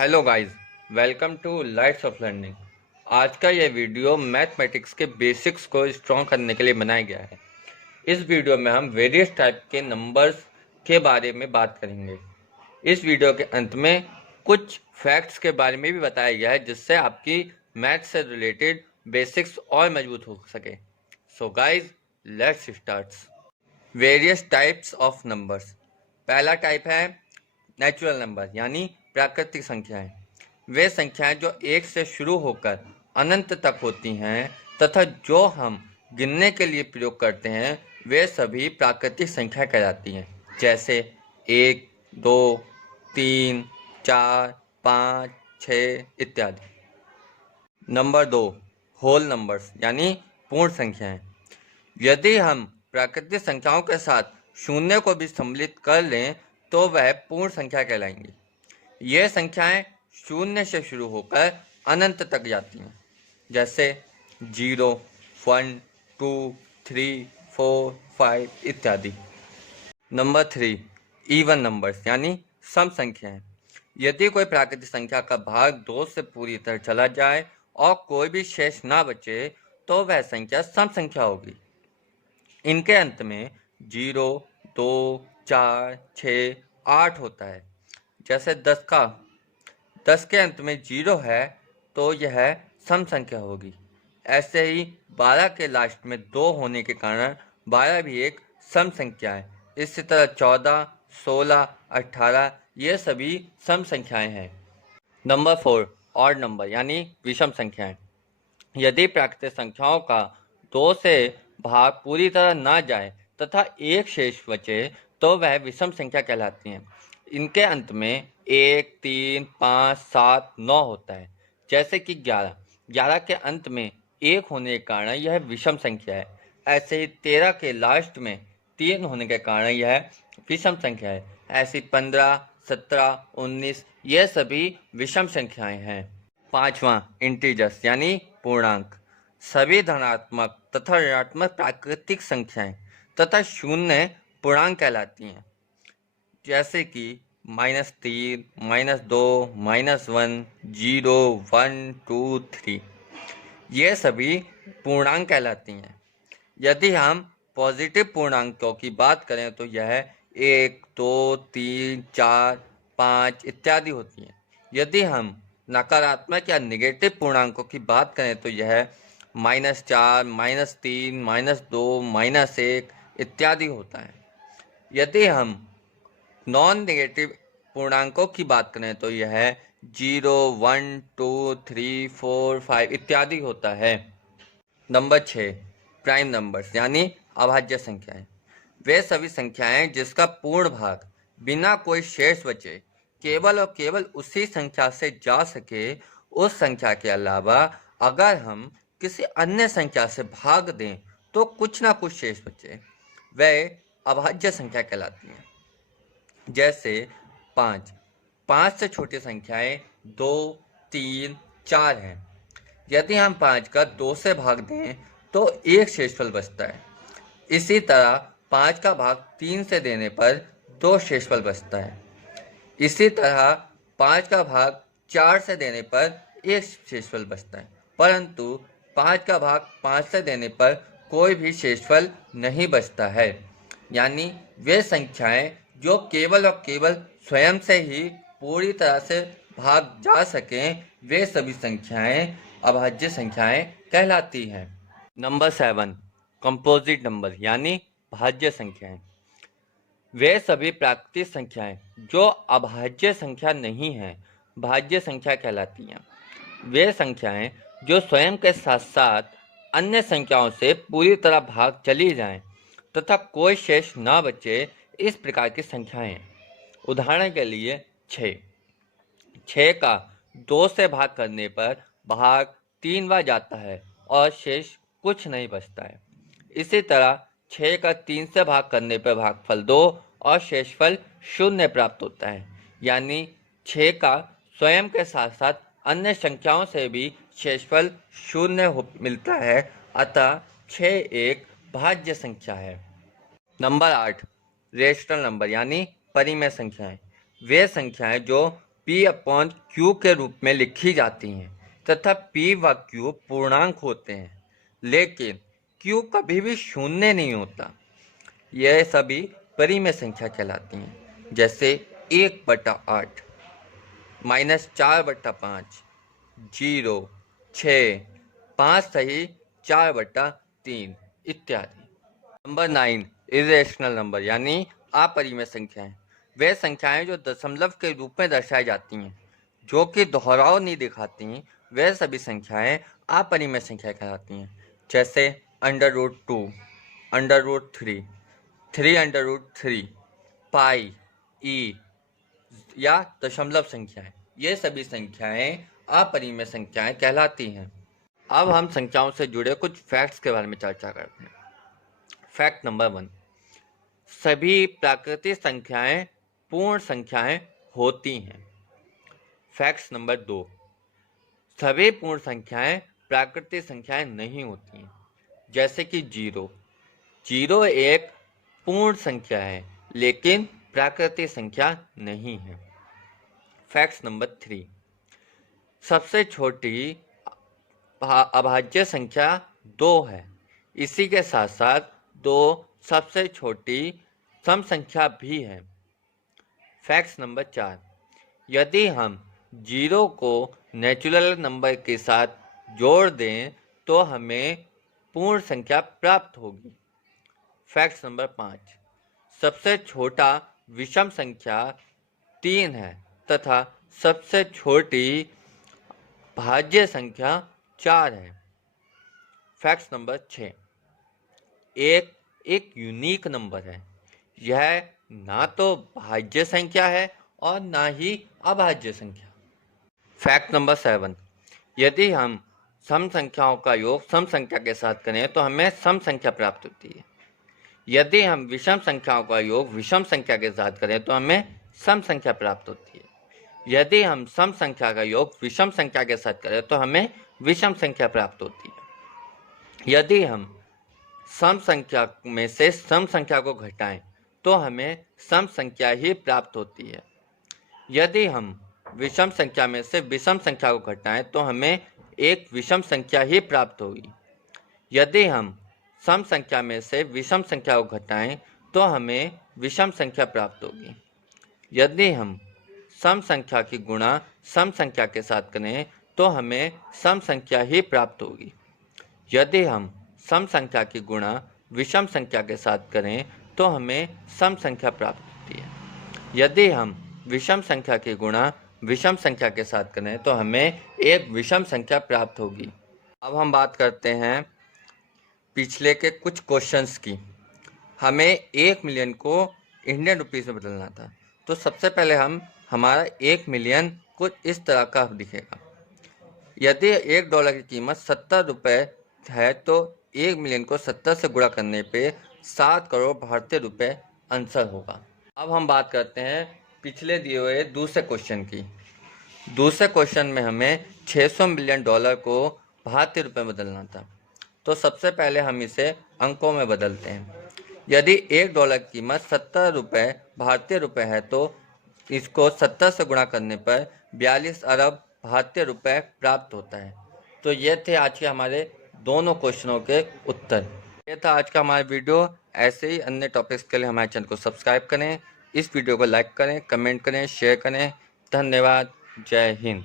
Hello guys, welcome to Lights of Learning. आज का यह वीडियो मैथमेटिक्स के बेसिक्स को स्ट्रॉन्ग करने के लिए बनाया गया है। इस वीडियो में हम वेरियस टाइप के नंबर्स के बारे में बात करेंगे। इस वीडियो के अंत में कुछ फैक्ट्स के बारे में भी बताया गया है जिससे आपकी मैथ से रिलेटेड बेसिक्स और मजबूत हो सके। So guys, let's start. Various types of numbers. पहला टाइप है नेचुरल नंबर यानी प्राकृतिक संख्याएं। वे संख्याएं जो एक से शुरू होकर अनंत तक होती हैं तथा जो हम गिनने के लिए प्रयोग करते हैं वे सभी प्राकृतिक संख्या कहलाती हैं, जैसे 1, 2, 3, 4, 5, 6 इत्यादि। नंबर 2, होल नंबर्स यानी पूर्ण संख्याएं। यदि हम प्राकृतिक संख्याओं के साथ शून्य को भी सम्मिलित कर लें तो वह पूर्ण संख्या कहलाएंगी। ये संख्याएं शून्य से शुरू होकर अनंत तक जाती हैं, जैसे 0, 1, 2, 3, 4, 5 इत्यादि। नंबर 3, इवन नंबर्स यानी सम संख्याएं। यदि कोई प्राकृतिक संख्या का भाग 2 से पूरी तरह चला जाए और कोई भी शेष ना बचे तो वह संख्या सम संख्या होगी। इनके अंत में 0, 2, 4, 6, 8 होता है। जैसे 10 के अंत में 0 है तो यह सम संख्या होगी। ऐसे ही 12 के लास्ट में 2 होने के कारण 12 भी एक सम संख्या है। इसी तरह 14, 16, 18 ये सभी सम संख्याएं हैं। नंबर 4, ऑड नंबर यानी विषम संख्याएं। यदि प्राकृतिक संख्याओं का 2 से भाग पूरी तरह ना जाए तथा एक शेष बचे तो वह विषम संख्या कहलाती हैं। इनके अंत में 1, 3, 5, 7, 9 होता है। जैसे कि 11 के अंत में 1 होने के कारण यह विषम संख्या है। ऐसे ही 13 के लास्ट में 3 होने के कारण यह विषम संख्या है। ऐसी 15, 17, 19 ये सभी विषम संख्याएं हैं। पांचवा, इंटीजर्स यानी पूर्णांक। सभी धनात्मक तथा ऋणात्मक प्राकृतिक संख्याएं तथा शून्य पूर्णांक कहलाती हैं, जैसे कि -3, -2, -1, 0, 1, 2, 3 ये सभी पूर्णांक कहलाती हैं। यदि हम पॉजिटिव पूर्णांकों की बात करें तो यह 1, 2, 3, 4, 5 इत्यादि होती हैं। यदि हम नकारात्मक या निगेटिव पूर्णांकों की बात करें तो यह -4, -3, -2, -1 इत्यादि होता है। यदि हम नॉन नेगेटिव पूर्णांकों की बात करें तो यह 0, 1, 2, 3, 4, 5 इत्यादि होता है। नंबर 6, प्राइम नंबर्स यानी अभाज्य संख्याएं। वे सभी संख्याएं जिसका पूर्ण भाग बिना कोई शेष बचे केवल और केवल उसी संख्या से जा सके। उस संख्या के अलावा अगर हम किसी अन्य संख्या से भाग दें तो कुछ ना कुछ शेष बचे, वे अभाज्य संख्या कहलाती हैं। जैसे 5 से छोटी संख्याएं 2, 3, 4 हैं। यदि हम 5 का 2 से भाग दें तो एक शेषफल बचता है। इसी तरह 5 का भाग 3 से देने पर 2 शेषफल बचता है। इसी तरह 5 का भाग 4 से देने पर एक शेषफल बचता है, परंतु 5 का भाग 5 से देने पर कोई भी शेषफल नहीं बचता है। यानी वे संख्याएं जो केवल और केवल स्वयं से ही पूरी तरह से भाग जा सकें वे सभी संख्याएं अभाज्य संख्याएं कहलाती हैं। नंबर 7, कंपोजिट नंबर यानी भाज्य संख्याएं। वे सभी प्राकृतिक संख्याएं जो अभाज्य संख्या नहीं हैं भाज्य संख्या कहलाती हैं। वे संख्याएं जो स्वयं के साथ साथ अन्य संख्याओं से पूरी तरह भाग चली जाएं तथा कोई शेष ना बचे, इस प्रकार की संख्याएं। उदाहरण के लिए 6 का 2 से भाग करने पर भाग 3 बार जाता है और शेष कुछ नहीं बचता है। इसी तरह 6 का 3 से भाग करने पर भागफल 2 और शेषफल 0 प्राप्त होता है। यानी 6 का स्वयं के साथ साथ अन्य संख्याओं से भी शेषफल 0 मिलता है, अतः 6 एक भाज्य संख्या है। नंबर 8, रेशनल नंबर यानी परिमेय संख्याएं। वे संख्याएं जो P अपॉन Q के रूप में लिखी जाती हैं तथा P व Q पूर्णांक होते हैं, लेकिन Q कभी भी शून्य नहीं होता। यह सभी परिमेय संख्या कहलाती हैं, जैसे 1/8, -4/5, 0, 6, 5 सही 4/3 इत्यादि। नंबर 9, इरेशनल नंबर यानी अपरिमेय संख्याएं। वे संख्याएं जो दशमलव के रूप में दर्शाई जाती हैं, जो कि दोहराव नहीं दिखाती, वे सभी संख्याएं अपरिमेय संख्या कहलाती हैं, जैसे √2, √3, 3√3, पाई, ई या दशमलव संख्याएं। ये सभी संख्याएं अपरिमेय संख्याएं कहलाती हैं। अब हम संख्याओं से जुड़े कुछ फैक्ट्स के बारे में चर्चा करते हैं। फैक्ट नंबर 1, सभी प्राकृतिक संख्याएं पूर्ण संख्याएं होती हैं। फैक्ट नंबर 2, सभी पूर्ण संख्याएं प्राकृतिक संख्याएं नहीं होती हैं, जैसे कि 0 एक पूर्ण संख्या है लेकिन प्राकृतिक संख्या नहीं है। फैक्ट नंबर 3, सबसे छोटी अभाज्य संख्या 2 है। इसी के साथ साथ 2 सबसे छोटी सम संख्या भी है। फैक्ट नंबर 4, यदि हम 0 को नेचुरल नंबर के साथ जोड़ दें तो हमें पूर्ण संख्या प्राप्त होगी। फैक्ट नंबर 5, सबसे छोटा विषम संख्या 3 है तथा सबसे छोटी भाज्य संख्या 4 है। फैक्ट नंबर 6, एक यूनिक नंबर है। यह ना तो भाज्य संख्या है और ना ही अभाज्य संख्या। फैक्ट नंबर 7, यदि हम सम संख्याओं का योग सम संख्या के साथ करें तो हमें सम संख्या प्राप्त होती है। यदि हम विषम संख्याओं का योग विषम संख्या के साथ करें तो हमें सम संख्या प्राप्त होती है। यदि हम सम संख्या का योग विषम संख्या के साथ करें तो हमें विषम संख्या प्राप्त होती है। यदि हम सम संख्या में से सम संख्या को घटाएं तो हमें सम संख्या ही प्राप्त होती है। यदि हम विषम संख्या में से विषम संख्या को घटाएं तो हमें एक विषम संख्या ही प्राप्त होगी। यदि हम सम संख्या में से विषम संख्या को घटाएं तो हमें विषम संख्या प्राप्त होगी। यदि हम सम संख्या की गुणा सम संख्या के साथ करें तो हमें सम संख्या ही प्राप्त होगी। यदि हम सम संख्या की गुणा विषम संख्या के साथ करें तो हमें सम संख्या प्राप्त होती है। यदि हम विषम संख्या की गुणा विषम संख्या के साथ करें तो हमें एक विषम संख्या प्राप्त होगी। अब हम बात करते हैं पिछले के कुछ क्वेश्चंस की। हमें 1 मिलियन को इंडियन रुपीस में बदलना था, तो सबसे पहले हमारा 1 मिलियन कुछ इस तरह का दिखेगा। यदि $1 की कीमत 70 रुपये है तो 1 मिलियन को 70 से गुणा करने पे 7 करोड़ भारतीय रुपये आंसर होगा। अब हम बात करते हैं पिछले दिए हुए दूसरे क्वेश्चन की। दूसरे क्वेश्चन में हमें $600 मिलियन को भारतीय रुपये में बदलना था, तो सबसे पहले हम इसे अंकों में बदलते हैं। यदि $1 की कीमत 70 रुपये भारतीय रुपये है तो इसको 70 से गुणा करने पर 42 अरब भारतीय रुपये प्राप्त होता है। तो ये थे आज के हमारे दोनों क्वेश्चनों के उत्तर। ये था आज का हमारा वीडियो। ऐसे ही अन्य टॉपिक्स के लिए हमारे चैनल को सब्सक्राइब करें, इस वीडियो को लाइक करें, कमेंट करें, शेयर करें। धन्यवाद। जय हिंद।